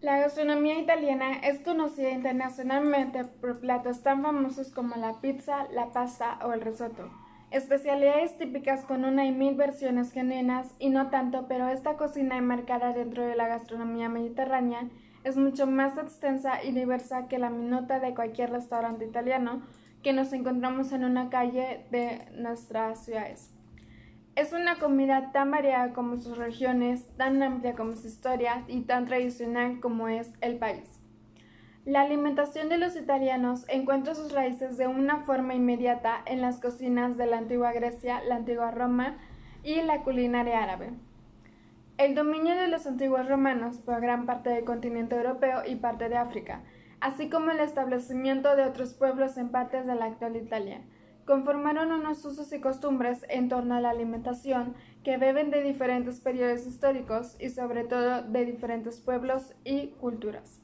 La gastronomía italiana es conocida internacionalmente por platos tan famosos como la pizza, la pasta o el risotto. Especialidades típicas con una y mil versiones genuinas y no tanto, pero esta cocina enmarcada dentro de la gastronomía mediterránea es mucho más extensa y diversa que la minuta de cualquier restaurante italiano que nos encontramos en una calle de nuestras ciudades. Es una comida tan variada como sus regiones, tan amplia como su historia y tan tradicional como es el país. La alimentación de los italianos encuentra sus raíces de una forma inmediata en las cocinas de la antigua Grecia, la antigua Roma y la culinaria árabe. El dominio de los antiguos romanos por gran parte del continente europeo y parte de África, así como el establecimiento de otros pueblos en partes de la actual Italia, conformaron unos usos y costumbres en torno a la alimentación que beben de diferentes periodos históricos y sobre todo de diferentes pueblos y culturas.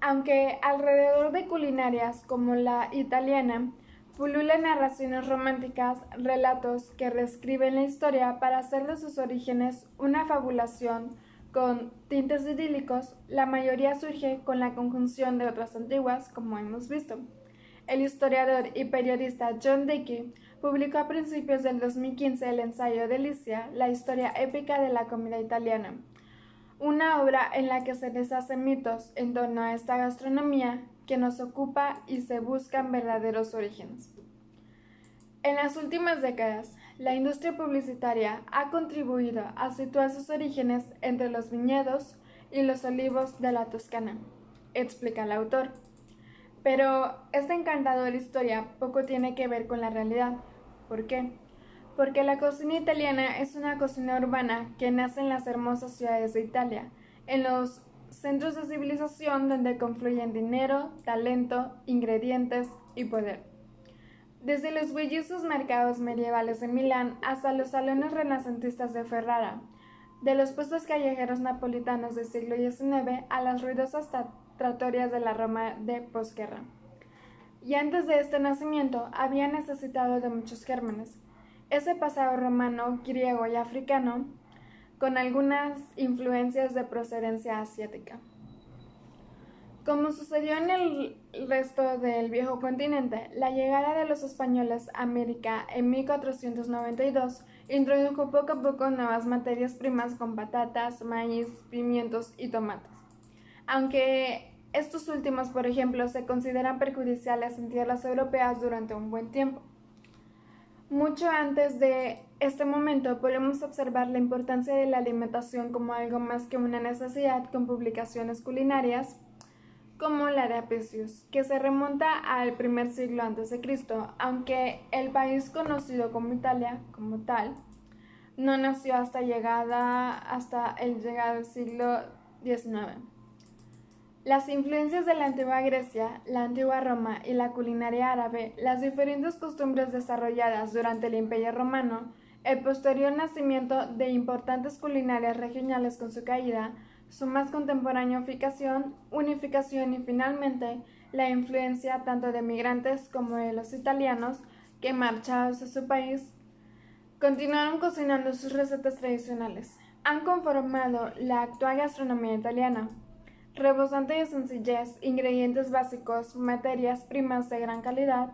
Aunque alrededor de culinarias como la italiana pululan narraciones románticas, relatos que reescriben la historia para hacer de sus orígenes una fabulación con tintes idílicos, la mayoría surge con la conjunción de otras antiguas, como hemos visto. El historiador y periodista John Dickey publicó a principios del 2015 el ensayo Delicia, la historia épica de la comida italiana, una obra en la que se deshacen mitos en torno a esta gastronomía que nos ocupa y se buscan verdaderos orígenes. En las últimas décadas, la industria publicitaria ha contribuido a situar sus orígenes entre los viñedos y los olivos de la Toscana, explica el autor. Pero esta encantadora historia poco tiene que ver con la realidad. ¿Por qué? Porque la cocina italiana es una cocina urbana que nace en las hermosas ciudades de Italia, en los centros de civilización donde confluyen dinero, talento, ingredientes y poder. Desde los bulliciosos mercados medievales de Milán hasta los salones renacentistas de Ferrara, de los puestos callejeros napolitanos del siglo XIX a las ruidosas trattorias de la Roma de posguerra. Y antes de este nacimiento había necesitado de muchos gérmenes, ese pasado romano, griego y africano, con algunas influencias de procedencia asiática. Como sucedió en el resto del viejo continente, la llegada de los españoles a América en 1492 introdujo poco a poco nuevas materias primas con patatas, maíz, pimientos y tomates. Aunque estos últimos, por ejemplo, se consideran perjudiciales en tierras europeas durante un buen tiempo. Mucho antes de este momento podemos observar la importancia de la alimentación como algo más que una necesidad con publicaciones culinarias como la de Apicius, que se remonta al primer siglo antes de Cristo, aunque el país conocido como Italia, como tal, no nació hasta el llegado del siglo XIX. Las influencias de la antigua Grecia, la antigua Roma y la culinaria árabe, las diferentes costumbres desarrolladas durante el Imperio Romano, el posterior nacimiento de importantes culinarias regionales con su caída, su más contemporánea unificación y finalmente la influencia tanto de migrantes como de los italianos que marchados a su país continuaron cocinando sus recetas tradicionales. Han conformado la actual gastronomía italiana, rebosante de sencillez, ingredientes básicos, materias primas de gran calidad,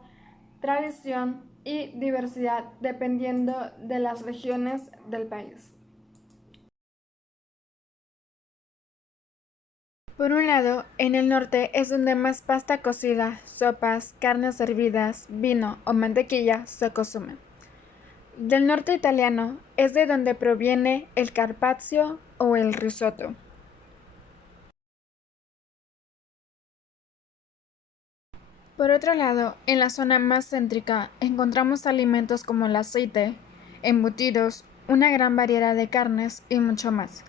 tradición y diversidad dependiendo de las regiones del país. Por un lado, en el norte es donde más pasta cocida, sopas, carnes hervidas, vino o mantequilla se consumen. Del norte italiano es de donde proviene el carpaccio o el risotto. Por otro lado, en la zona más céntrica encontramos alimentos como el aceite, embutidos, una gran variedad de carnes y mucho más.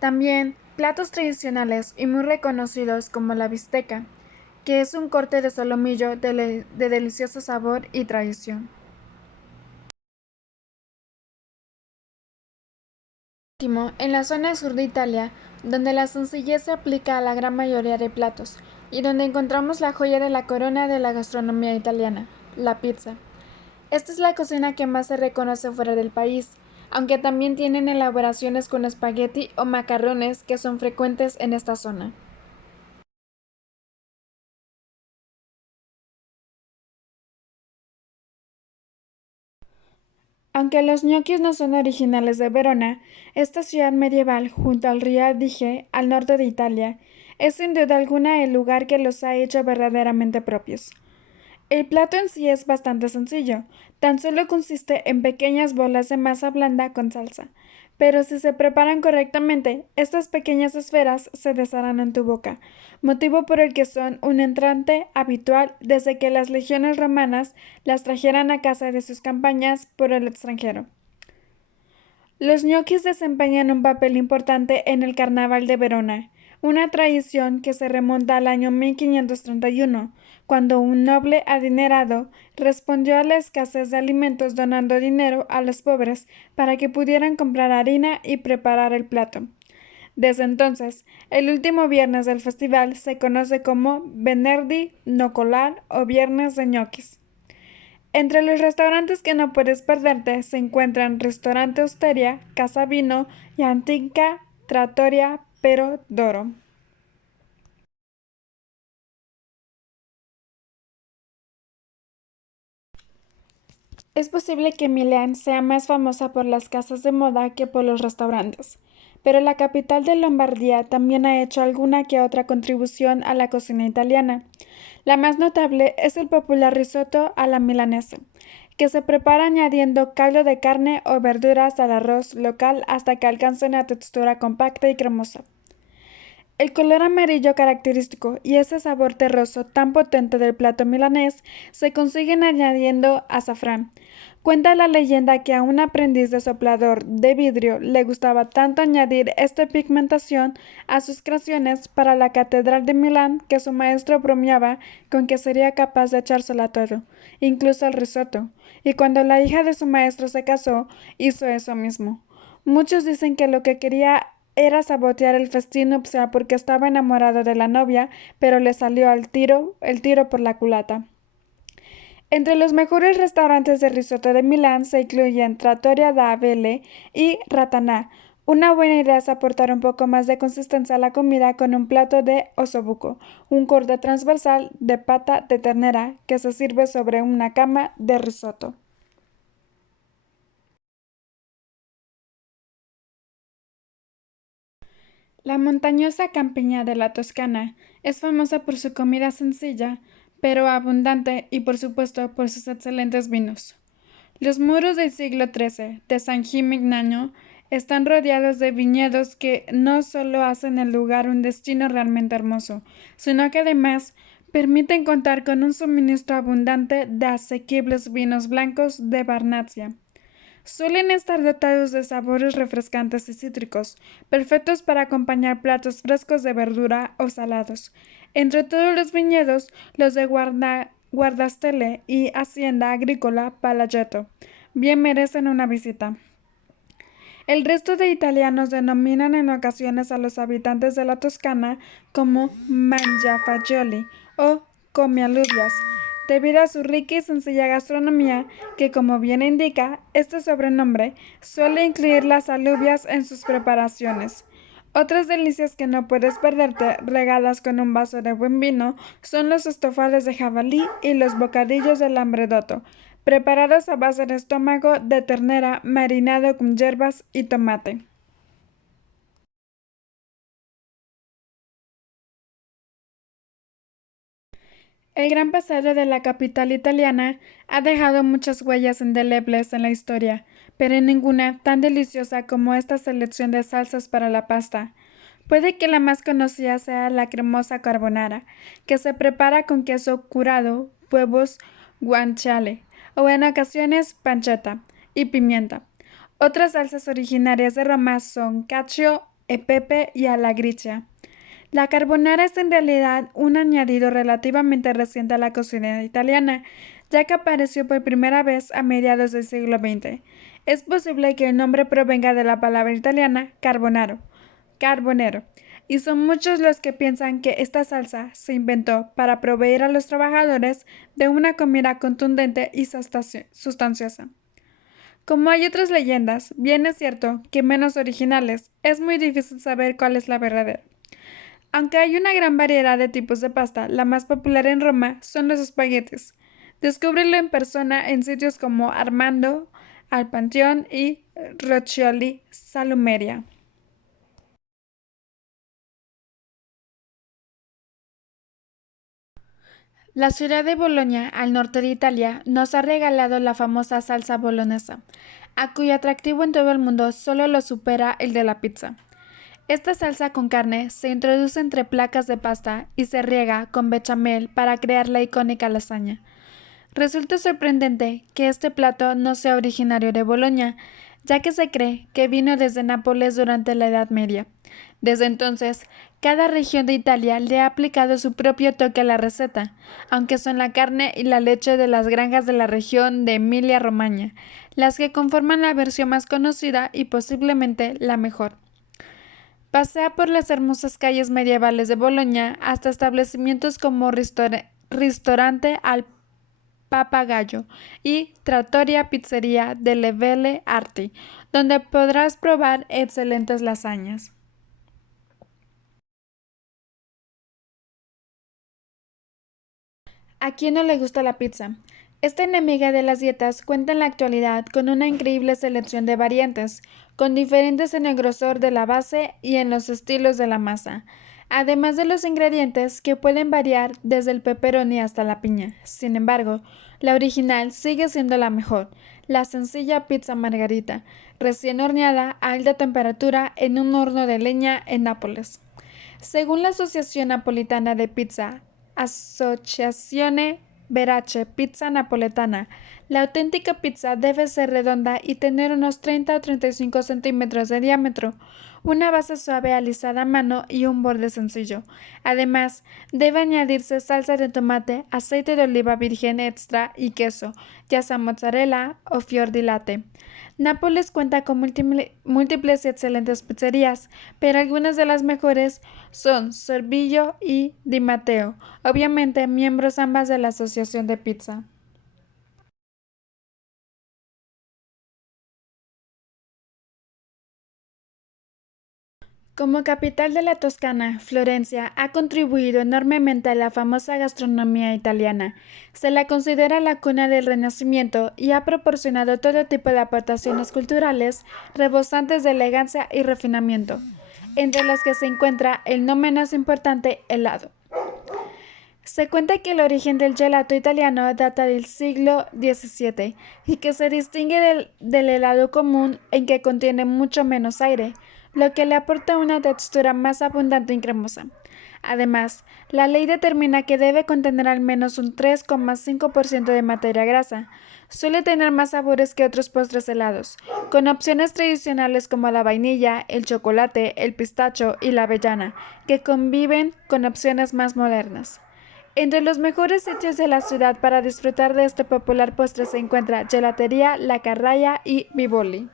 También platos tradicionales y muy reconocidos como la bisteca, que es un corte de solomillo de delicioso sabor y tradición. Último, en la zona sur de Italia, donde la sencillez se aplica a la gran mayoría de platos, y donde encontramos la joya de la corona de la gastronomía italiana, la pizza. Esta es la cocina que más se reconoce fuera del país, aunque también tienen elaboraciones con espagueti o macarrones que son frecuentes en esta zona. Aunque los ñoquis no son originales de Verona, esta ciudad medieval junto al río Adige, al norte de Italia, es sin duda alguna el lugar que los ha hecho verdaderamente propios. El plato en sí es bastante sencillo, tan solo consiste en pequeñas bolas de masa blanda con salsa, pero si se preparan correctamente, estas pequeñas esferas se desharán en tu boca, motivo por el que son un entrante habitual desde que las legiones romanas las trajeran a casa de sus campañas por el extranjero. Los ñoquis desempeñan un papel importante en el Carnaval de Verona, una tradición que se remonta al año 1531, cuando un noble adinerado respondió a la escasez de alimentos donando dinero a los pobres para que pudieran comprar harina y preparar el plato. Desde entonces, el último viernes del festival se conoce como Venerdì Nocolar o Viernes de ñoquis. Entre los restaurantes que no puedes perderte se encuentran Restaurante Osteria, Casa Vino y Antica Trattoria Pero Doro. Es posible que Milán sea más famosa por las casas de moda que por los restaurantes, pero la capital de Lombardía también ha hecho alguna que otra contribución a la cocina italiana. La más notable es el popular risotto a la milanesa, que se prepara añadiendo caldo de carne o verduras al arroz local hasta que alcance una textura compacta y cremosa. El color amarillo característico y ese sabor terroso tan potente del plato milanés se consiguen añadiendo azafrán. Cuenta la leyenda que a un aprendiz de soplador de vidrio le gustaba tanto añadir esta pigmentación a sus creaciones para la Catedral de Milán que su maestro bromeaba con que sería capaz de echársela todo, incluso el risotto, y cuando la hija de su maestro se casó, hizo eso mismo. Muchos dicen que lo que quería era sabotear el festín nupcial porque estaba enamorado de la novia, pero le salió el tiro por la culata. Entre los mejores restaurantes de risotto de Milán se incluyen Trattoria da Vele y Ratanà. Una buena idea es aportar un poco más de consistencia a la comida con un plato de osobuco, un corte transversal de pata de ternera que se sirve sobre una cama de risotto. La montañosa campiña de la Toscana es famosa por su comida sencilla, pero abundante y por supuesto por sus excelentes vinos. Los muros del siglo XIII de San Gimignano están rodeados de viñedos que no solo hacen el lugar un destino realmente hermoso, sino que además permiten contar con un suministro abundante de asequibles vinos blancos de Barnazia. Suelen estar dotados de sabores refrescantes y cítricos, perfectos para acompañar platos frescos de verdura o salados. Entre todos los viñedos, los de Guardastele y Hacienda Agrícola Palaghetto bien merecen una visita. El resto de italianos denominan en ocasiones a los habitantes de la Toscana como mangiafagioli o comealubias, debido a su rica y sencilla gastronomía que, como bien indica, este sobrenombre suele incluir las alubias en sus preparaciones. Otras delicias que no puedes perderte, regadas con un vaso de buen vino, son los estofados de jabalí y los bocadillos de lambredotto, preparados a base de estómago de ternera marinado con hierbas y tomate. El gran pasado de la capital italiana ha dejado muchas huellas indelebles en la historia, pero ninguna tan deliciosa como esta selección de salsas para la pasta. Puede que la más conocida sea la cremosa carbonara, que se prepara con queso curado, huevos guanciale o en ocasiones pancetta y pimienta. Otras salsas originarias de Roma son cacio e pepe y alla gricia. La carbonara es en realidad un añadido relativamente reciente a la cocina italiana, ya que apareció por primera vez a mediados del siglo XX. Es posible que el nombre provenga de la palabra italiana carbonero, y son muchos los que piensan que esta salsa se inventó para proveer a los trabajadores de una comida contundente y sustanciosa. Como hay otras leyendas, bien es cierto que menos originales, es muy difícil saber cuál es la verdadera. Aunque hay una gran variedad de tipos de pasta, la más popular en Roma son los espaguetis. Descúbrelo en persona en sitios como Armando, Al Panteón y Roccioli Salumeria. La ciudad de Bolonia, al norte de Italia, nos ha regalado la famosa salsa bolonesa, a cuyo atractivo en todo el mundo solo lo supera el de la pizza. Esta salsa con carne se introduce entre placas de pasta y se riega con bechamel para crear la icónica lasaña. Resulta sorprendente que este plato no sea originario de Bolonia, ya que se cree que vino desde Nápoles durante la Edad Media. Desde entonces, cada región de Italia le ha aplicado su propio toque a la receta, aunque son la carne y la leche de las granjas de la región de Emilia-Romagna, las que conforman la versión más conocida y posiblemente la mejor. Pasea por las hermosas calles medievales de Bolonia hasta establecimientos como Ristorante al Papagayo y Trattoria Pizzeria delle Belle Arti, donde podrás probar excelentes lasañas. ¿A quién no le gusta la pizza? Esta enemiga de las dietas cuenta en la actualidad con una increíble selección de variantes, con diferentes en el grosor de la base y en los estilos de la masa, además de los ingredientes que pueden variar desde el pepperoni hasta la piña. Sin embargo, la original sigue siendo la mejor, la sencilla pizza margarita, recién horneada a alta temperatura en un horno de leña en Nápoles. Según la Asociación Napolitana de Pizza, Associazione Verace Pizza Napoletana, la auténtica pizza debe ser redonda y tener unos 30 o 35 centímetros de diámetro, una base suave alisada a mano y un borde sencillo. Además, debe añadirse salsa de tomate, aceite de oliva virgen extra y queso, ya sea mozzarella o fior di latte. Nápoles cuenta con múltiples y excelentes pizzerías, pero algunas de las mejores son Sorbillo y Di Matteo, obviamente miembros ambas de la Asociación de Pizza. Como capital de la Toscana, Florencia ha contribuido enormemente a la famosa gastronomía italiana. Se la considera la cuna del Renacimiento y ha proporcionado todo tipo de aportaciones culturales rebosantes de elegancia y refinamiento, entre las que se encuentra el no menos importante helado. Se cuenta que el origen del gelato italiano data del siglo XVII y que se distingue del helado común en que contiene mucho menos aire, lo que le aporta una textura más abundante y cremosa. Además, la ley determina que debe contener al menos un 3,5% de materia grasa. Suele tener más sabores que otros postres helados, con opciones tradicionales como la vainilla, el chocolate, el pistacho y la avellana, que conviven con opciones más modernas. Entre los mejores sitios de la ciudad para disfrutar de este popular postre se encuentra Gelatería La Carraya y Vivoli.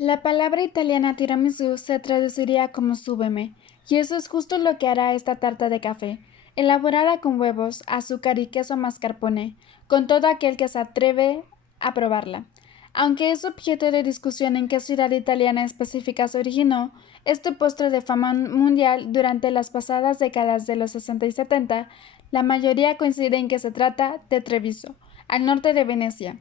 La palabra italiana tiramisú se traduciría como súbeme, y eso es justo lo que hará esta tarta de café, elaborada con huevos, azúcar y queso mascarpone, con todo aquel que se atreve a probarla. Aunque es objeto de discusión en qué ciudad italiana específica se originó, este postre de fama mundial durante las pasadas décadas de los 60 y 70, la mayoría coincide en que se trata de Treviso, al norte de Venecia.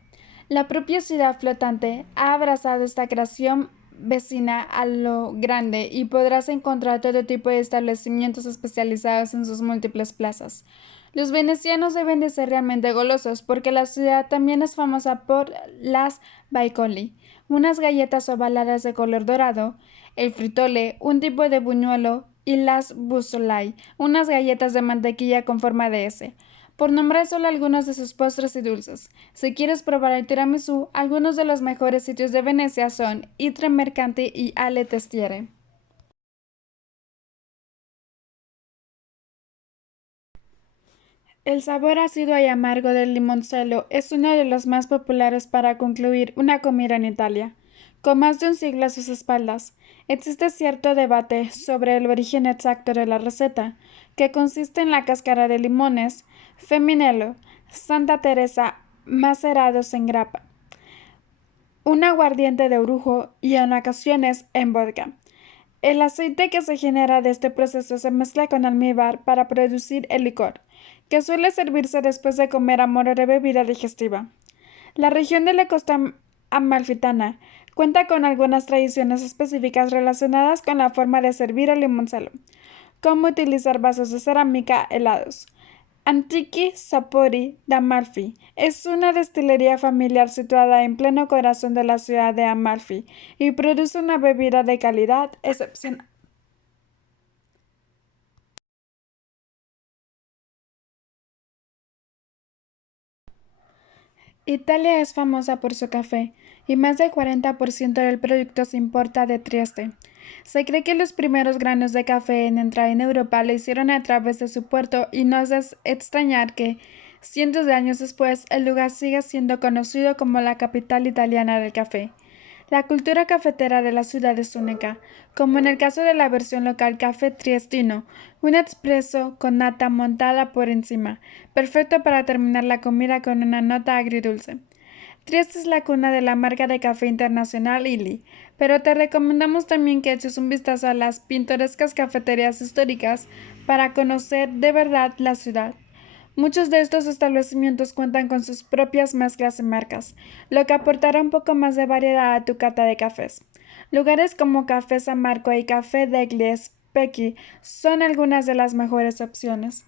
La propia ciudad flotante ha abrazado esta creación vecina a lo grande y podrás encontrar todo tipo de establecimientos especializados en sus múltiples plazas. Los venecianos deben de ser realmente golosos porque la ciudad también es famosa por las baicoli, unas galletas ovaladas de color dorado, el fritole, un tipo de buñuelo, y las bussolai, unas galletas de mantequilla con forma de S, por nombrar solo algunos de sus postres y dulces. Si quieres probar el tiramisú, algunos de los mejores sitios de Venecia son Itre Mercanti y Ale Testiere. El sabor ácido y amargo del limoncello es uno de los más populares para concluir una comida en Italia. Con más de un siglo a sus espaldas, existe cierto debate sobre el origen exacto de la receta, que consiste en la cáscara de limones, Feminello, Santa Teresa, macerados en grapa. Un aguardiente de orujo y en ocasiones en vodka. El aceite que se genera de este proceso se mezcla con almíbar para producir el licor, que suele servirse después de comer a modo de bebida digestiva. La región de la costa amalfitana cuenta con algunas tradiciones específicas relacionadas con la forma de servir el limoncello, como utilizar vasos de cerámica helados. Antichi Sapori d'Amalfi es una destilería familiar situada en pleno corazón de la ciudad de Amalfi y produce una bebida de calidad excepcional. Italia es famosa por su café y más del 40% del producto se importa de Trieste. Se cree que los primeros granos de café en entrar en Europa lo hicieron a través de su puerto y no es extrañar que, cientos de años después, el lugar siga siendo conocido como la capital italiana del café. La cultura cafetera de la ciudad es única, como en el caso de la versión local Café Triestino, un expreso con nata montada por encima, perfecto para terminar la comida con una nota agridulce. Trieste es la cuna de la marca de café internacional Illy, pero te recomendamos también que eches un vistazo a las pintorescas cafeterías históricas para conocer de verdad la ciudad. Muchos de estos establecimientos cuentan con sus propias mezclas y marcas, lo que aportará un poco más de variedad a tu cata de cafés. Lugares como Café San Marco y Café degli Specchi son algunas de las mejores opciones.